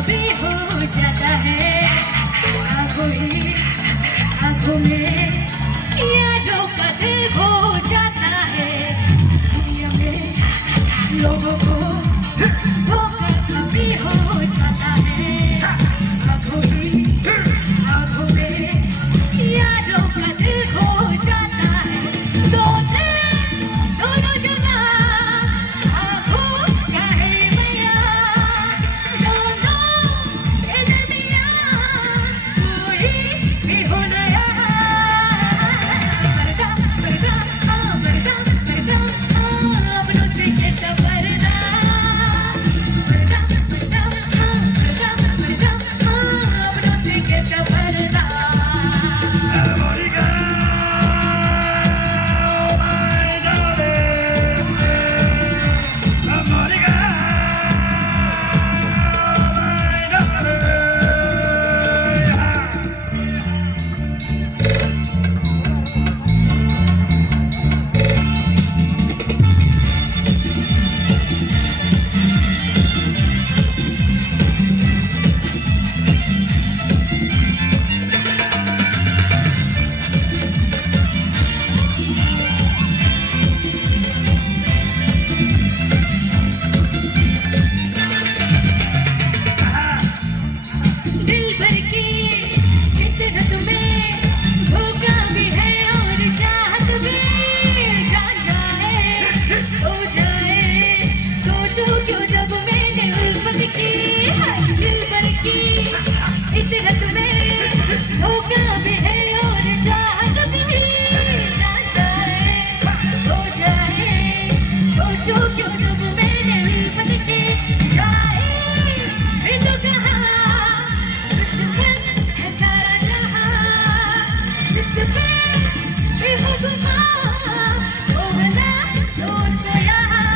कभी हो जाता है आंखों में यादों का दिल खो जाता है दुनिया में लोगों को धोखा कभी हो जाता है आंखों में यादों का दिल खो जाता है दोनों जना आंखों का है मैया दोनों के दरमियां कोई भी हो नया पर्दा अपनों से कैसा पर्दा अपनों से कैसा पर्दा इतरत में धोखा भी है और चाहत भी जान जाए हो जाए सोचो क्यों जब मैंने उल्फत के जाए भी तो कहा दुश्मन है सारा जहां जिस पे भी हो गुमा वो ना दोस्त यहाँ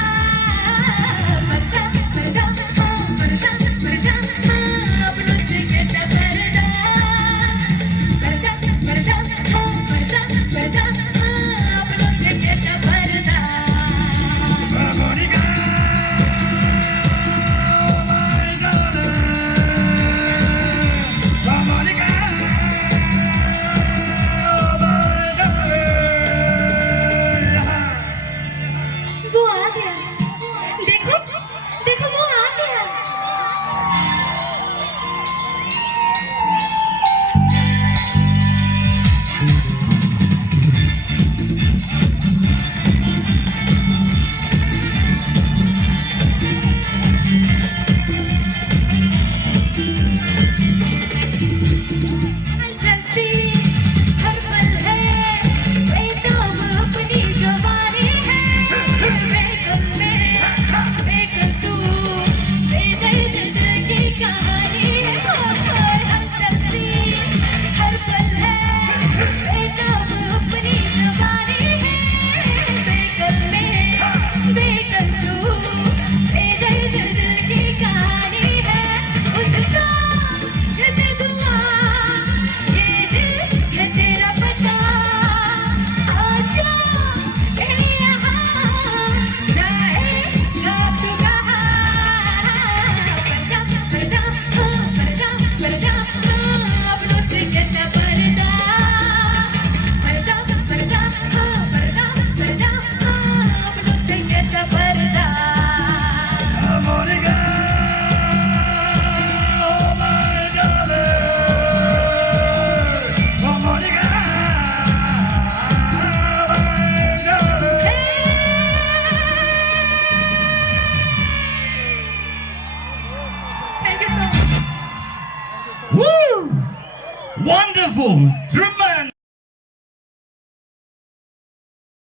पर्दा अपनों से कैसा पर्दा अपनों से कैसा पर्दा वो आ गया देखो वो आ गया जैसी हर पल है बेताब अपनी जवानी है बेकल तू बेदर्द की कहानी है जैसी हर पल है बेताब अपनी जवानी है बेकल तू बेदर्द की कहानी है उसका जैसे दुआ ये दिल है तेरा पता आजा यहाँ जाएगा तू कहाँ पर्दा अपनों से कैसा पर्दा अपनों से कैसा पर्दा Thank you so much. Woo! Wonderful!